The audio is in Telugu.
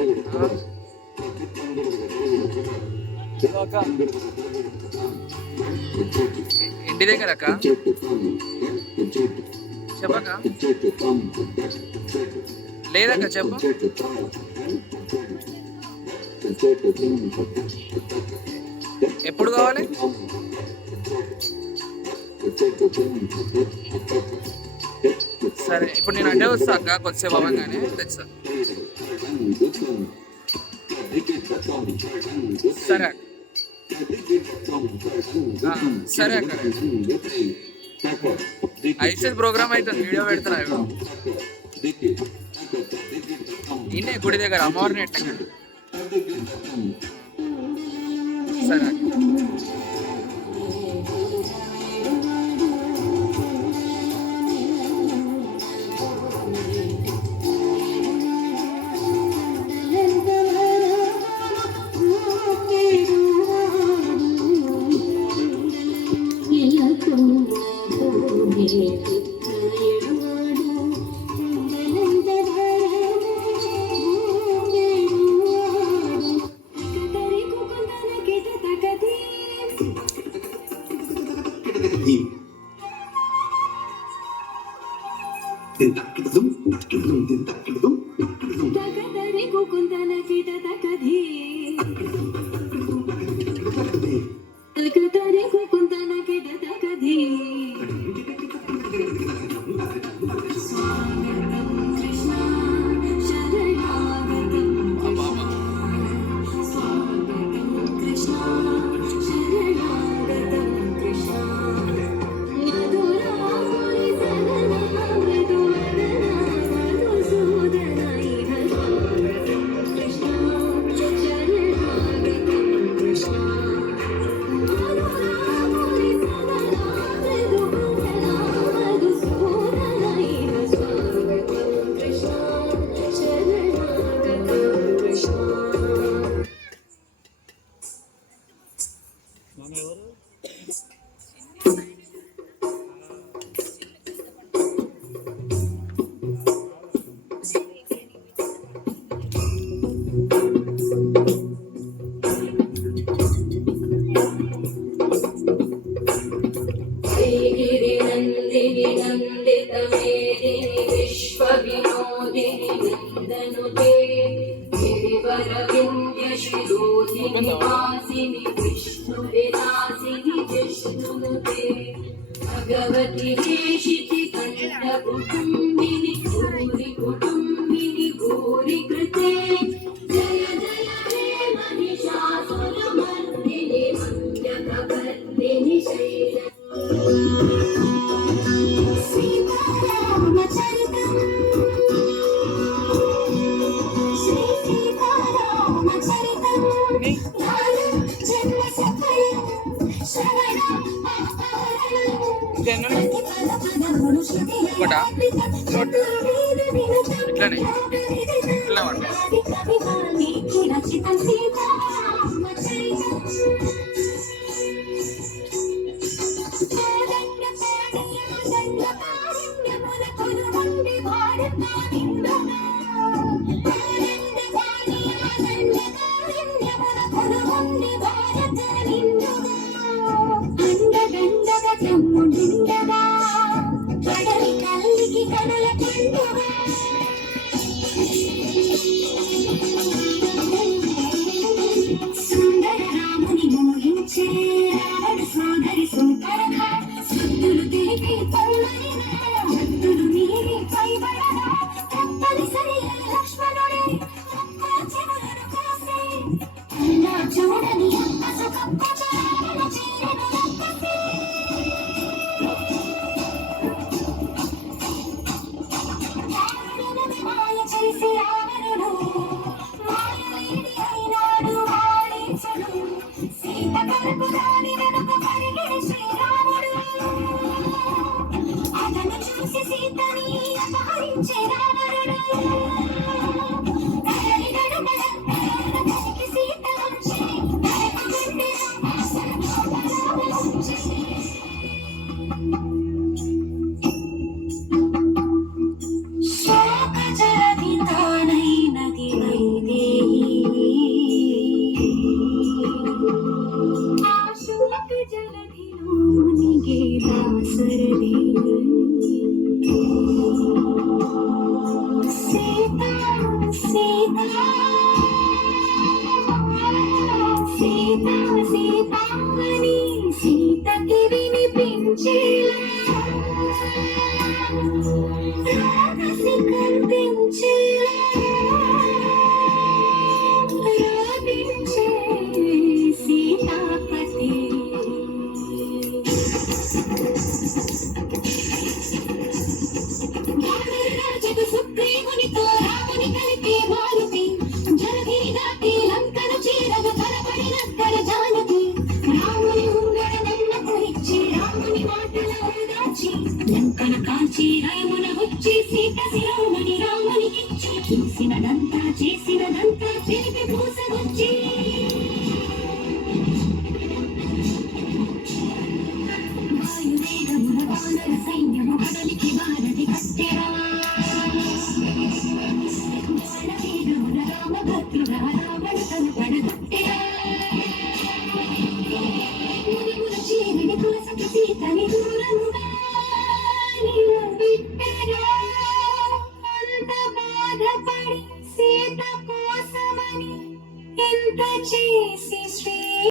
అక్క ఇంటి దగ్గర అక్క చెప్పక్క లేదక్క చెప్పు. ఎప్పుడు కావాలి? సరే ఇప్పుడు నేను అడ్డే వస్తా అక్క, కొద్దిసేపు అవ్వగానే తెచ్చా. సరే అక్క. సరే అక్క. ఐసెస్ ప్రోగ్రామ్ అవుతుంది, వీడియో పెడతారా? ఇన్నే గుడి దగ్గర అమ్మవారిని ఎట్టండి. సరే అక్క. भगवती देशिति कंठ कुटुंबिनी भूरि कुटुंबिनी भूरि कृते जय जय हे महिषासुरमर्दिनि मन्यकवर्दिनि शैल सीतारामचरितम् श्री सीतारामचरितम् जन्म सफलम् श्रवणम् ఒకటా ఇట్లానే ఇట్లా రామని రామునికి చూసినదంతా చేసినదంతా తెలిపి పూసగుచ్చి వాయువేగముల వానర సైన్యము కదలికి వారధి కట్టెరా వానవేగముల రామభద్రుల రావణ తను పడగొట్టెరా మునిముల చేరిని తులసికి సీతని దూరముగా నిలబెట్టెరా అంత బాధపడి సీత కోసమని ఎంత చేసి